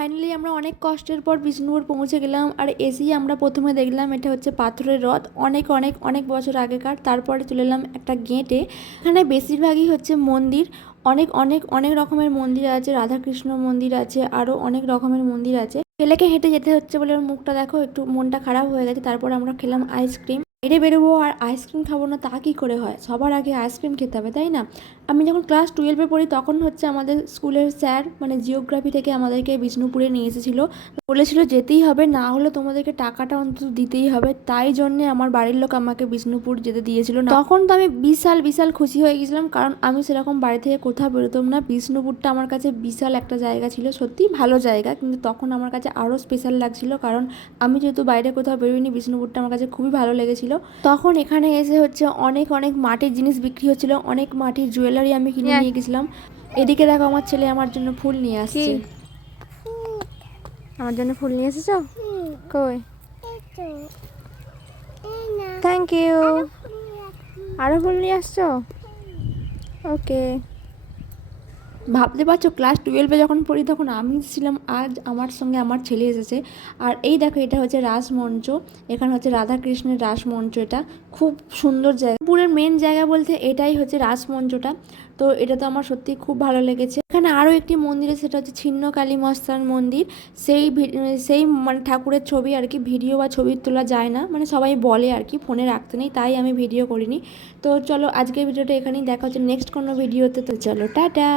Finally আমরা অনেক কষ্টের পর বিষ্ণুপুর পৌঁছে গেলাম। আর এসেই আমরা প্রথমে দেখলাম এটা হচ্ছে পাথরের রথ, অনেক অনেক অনেক বছর আগেকার। তারপরে চলে এলাম একটা গেটে। এখানে বেশিরভাগই হচ্ছে মন্দির, অনেক অনেক অনেক রকমের মন্দির আছে, রাধাকৃষ্ণ মন্দির আছে, আরও অনেক রকমের মন্দির আছে। ছেলেকে হেঁটে যেতে হচ্ছে বলে ওর মুখটা দেখো, একটু মনটা খারাপ হয়ে গেছে। তারপর আমরা খেলাম আইসক্রিম। বাইরে বেরোবো আর আইসক্রিম খাবো না তা কী করে হয়, সবার আগে আইসক্রিম খেতে হবে তাই না। আমি যখন ক্লাস 12-এ পড়ি তখন হচ্ছে আমাদের স্কুলের স্যার মানে জিওগ্রাফি থেকে আমাদেরকে বিষ্ণুপুরে নিয়ে এসেছিলো, বলেছিল যেতেই হবে, না হলে তোমাদেরকে টাকাটা অন্তত দিতেই হবে। তাই জন্যে আমার বাড়ির লোক আমাকে বিষ্ণুপুর যেতে দিয়েছিল না। তখন তো আমি বিশাল বিশাল খুশি হয়ে গেছিলাম, কারণ আমি সেরকম বাড়ি থেকে কোথাও বেরোতাম না। বিষ্ণুপুরটা আমার কাছে বিশাল একটা জায়গা ছিল, সত্যিই ভালো জায়গা, কিন্তু তখন আমার কাছে আরও স্পেশাল লাগছিল, কারণ আমি যেহেতু বাইরে কোথাও বেরোইনি, বিষ্ণুপুরটা আমার কাছে খুবই ভালো লেগেছিল। তখন এখানে এসে হচ্ছে অনেক অনেক মাটির জিনিস বিক্রি হচ্ছিল, অনেক মাটির জুয়েলারি আমি কিনে নিয়ে গেছিলাম। এদিকে দেখো আমার ছেলে আমার জন্য ফুল নিয়ে আসছে। আমার জন্য ফুল নিয়ে এসেছো? কই? Thank you. আরও ফুল নিয়ে আসছো? ওকে। ভাবতে পারছো ক্লাস 12-এ যখন পড়ি তখন আমি ছিলাম, আজ আমার সঙ্গে আমার ছেলে এসেছে। আর এই দেখো এটা হচ্ছে রাসমঞ্চ, এখানে হচ্ছে রাধাকৃষ্ণের রাসমঞ্চ। এটা খুব সুন্দর জায়গা, পুরো মেন জায়গা বলতে এটাই হচ্ছে রাসমঞ্চটা। তো এটা তো আমার সত্যি খুব ভালো লেগেছে। এখানে আরও একটি মন্দিরে, সেটা হচ্ছে ছিন্ন কালী মস্তান মন্দির। সেই মানে ঠাকুরের ছবি আর কি ভিডিও বা ছবি তোলা যায় না, মানে সবাই বলে আর কি ফোনে রাখতে নেই, তাই আমি ভিডিও করিনি। তো চলো আজকের ভিডিওটা এখানেই, দেখা হচ্ছে নেক্সট কোনো ভিডিওতে। তো চলো টাটা।